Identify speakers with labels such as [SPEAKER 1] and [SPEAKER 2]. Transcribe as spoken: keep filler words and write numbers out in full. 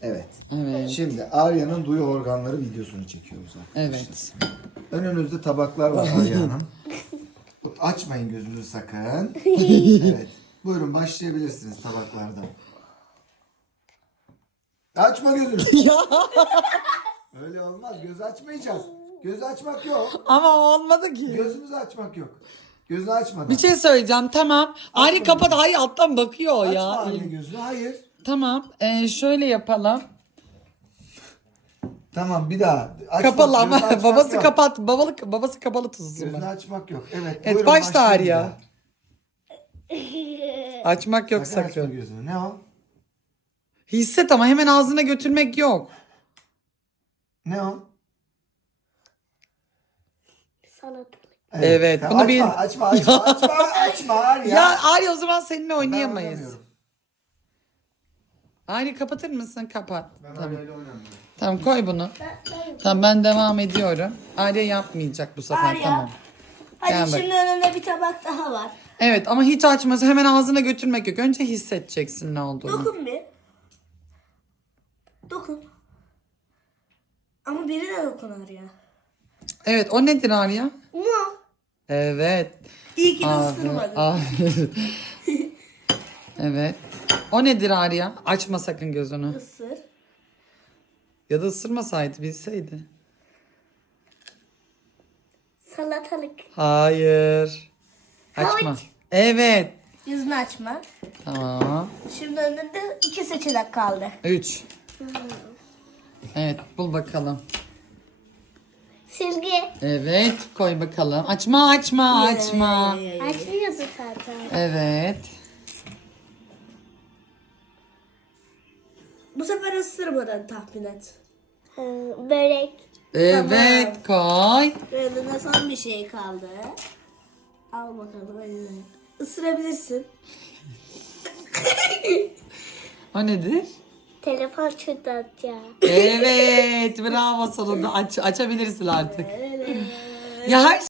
[SPEAKER 1] Evet.
[SPEAKER 2] Evet.
[SPEAKER 1] Şimdi Arya'nın duyu organları videosunu çekiyoruz arkadaşlar.
[SPEAKER 2] Evet.
[SPEAKER 1] Önünüzde tabaklar var Arya Hanım. Açmayın gözünüzü sakın. Evet. Buyurun başlayabilirsiniz tabaklardan. Açma gözünü. Öyle olmaz. Göz açmayacağız. Göz açmak yok.
[SPEAKER 2] Ama olmadı ki.
[SPEAKER 1] Gözümüzü açmak yok. Gözü açmadan.
[SPEAKER 2] Bir şey söyleyeceğim, tamam. Ari kapat, hayır alttan bakıyor
[SPEAKER 1] Açma
[SPEAKER 2] ya.
[SPEAKER 1] anne gözünü. Hayır.
[SPEAKER 2] Tamam, ee, şöyle yapalım.
[SPEAKER 1] Tamam bir daha. Açmak,
[SPEAKER 2] Kapalı ama
[SPEAKER 1] gözünü açmak
[SPEAKER 2] babası
[SPEAKER 1] yok.
[SPEAKER 2] kapat, babalık babası kapalı tuzlu.
[SPEAKER 1] Gözünü açmak yok. Evet.
[SPEAKER 2] Evet,
[SPEAKER 1] buyurun
[SPEAKER 2] başla
[SPEAKER 1] başlayın
[SPEAKER 2] Arya.
[SPEAKER 1] bir daha.
[SPEAKER 2] Açmak yok
[SPEAKER 1] Sakın açma
[SPEAKER 2] sakın.
[SPEAKER 1] gözünü. Ne o?
[SPEAKER 2] Hisset ama hemen ağzına götürmek yok.
[SPEAKER 1] Ne o?
[SPEAKER 3] Salatalık.
[SPEAKER 2] Evet,
[SPEAKER 1] Tamam,
[SPEAKER 2] bunu
[SPEAKER 1] açma,
[SPEAKER 2] bil-
[SPEAKER 1] açma, açma, açma, açma, Arya.
[SPEAKER 2] Ya Ari, o zaman seninle
[SPEAKER 1] Ben
[SPEAKER 2] oynayamayız.
[SPEAKER 1] oynamıyorum.
[SPEAKER 2] Ari kapatır mısın? Kapat.
[SPEAKER 1] Ben
[SPEAKER 2] Tamam.
[SPEAKER 1] Arya'yla oynamıyorum.
[SPEAKER 2] Tamam, koy bunu.
[SPEAKER 3] Ben, ben...
[SPEAKER 2] Tamam, ben devam ediyorum. Arya yapmayacak bu sefer,
[SPEAKER 3] Arya.
[SPEAKER 2] tamam.
[SPEAKER 3] Hadi
[SPEAKER 2] Gel bak.
[SPEAKER 3] şimdi önünde bir tabak daha var.
[SPEAKER 2] Evet ama hiç açması, hemen ağzına götürmek yok. Önce hissedeceksin ne olduğunu.
[SPEAKER 3] Dokun bir. Dokun. Ama birine dokun Arya.
[SPEAKER 2] Evet, o nedir Arya?
[SPEAKER 3] Mu?
[SPEAKER 2] Evet.
[SPEAKER 3] İyi ki de
[SPEAKER 2] Aferin,
[SPEAKER 3] ısırmadın.
[SPEAKER 2] aferin. Evet. O nedir Arya? Açma sakın gözünü.
[SPEAKER 3] Isır.
[SPEAKER 2] Ya da ısırmasaydı, bilseydi.
[SPEAKER 3] Salatalık.
[SPEAKER 2] Hayır. Açma.
[SPEAKER 3] Havuç.
[SPEAKER 2] Evet.
[SPEAKER 3] Yüzünü açma.
[SPEAKER 2] Tamam.
[SPEAKER 3] Şimdi önünde iki seçenek kaldı.
[SPEAKER 2] Üç. Evet, bul bakalım.
[SPEAKER 3] Silgi.
[SPEAKER 2] Evet, koy bakalım. Açma, açma, açma.
[SPEAKER 3] Açmıyordu zaten.
[SPEAKER 2] Evet.
[SPEAKER 3] Bu sefer ısırmadan tahmin et. Börek.
[SPEAKER 2] Evet, koy.
[SPEAKER 3] Önüne son bir şey kaldı. Al bakalım eline. Isırabilirsin.
[SPEAKER 2] O nedir?
[SPEAKER 3] Telefon çıtlatacağım.
[SPEAKER 2] Evet, bravo, sonunda aç, açabilirsin artık. Ya her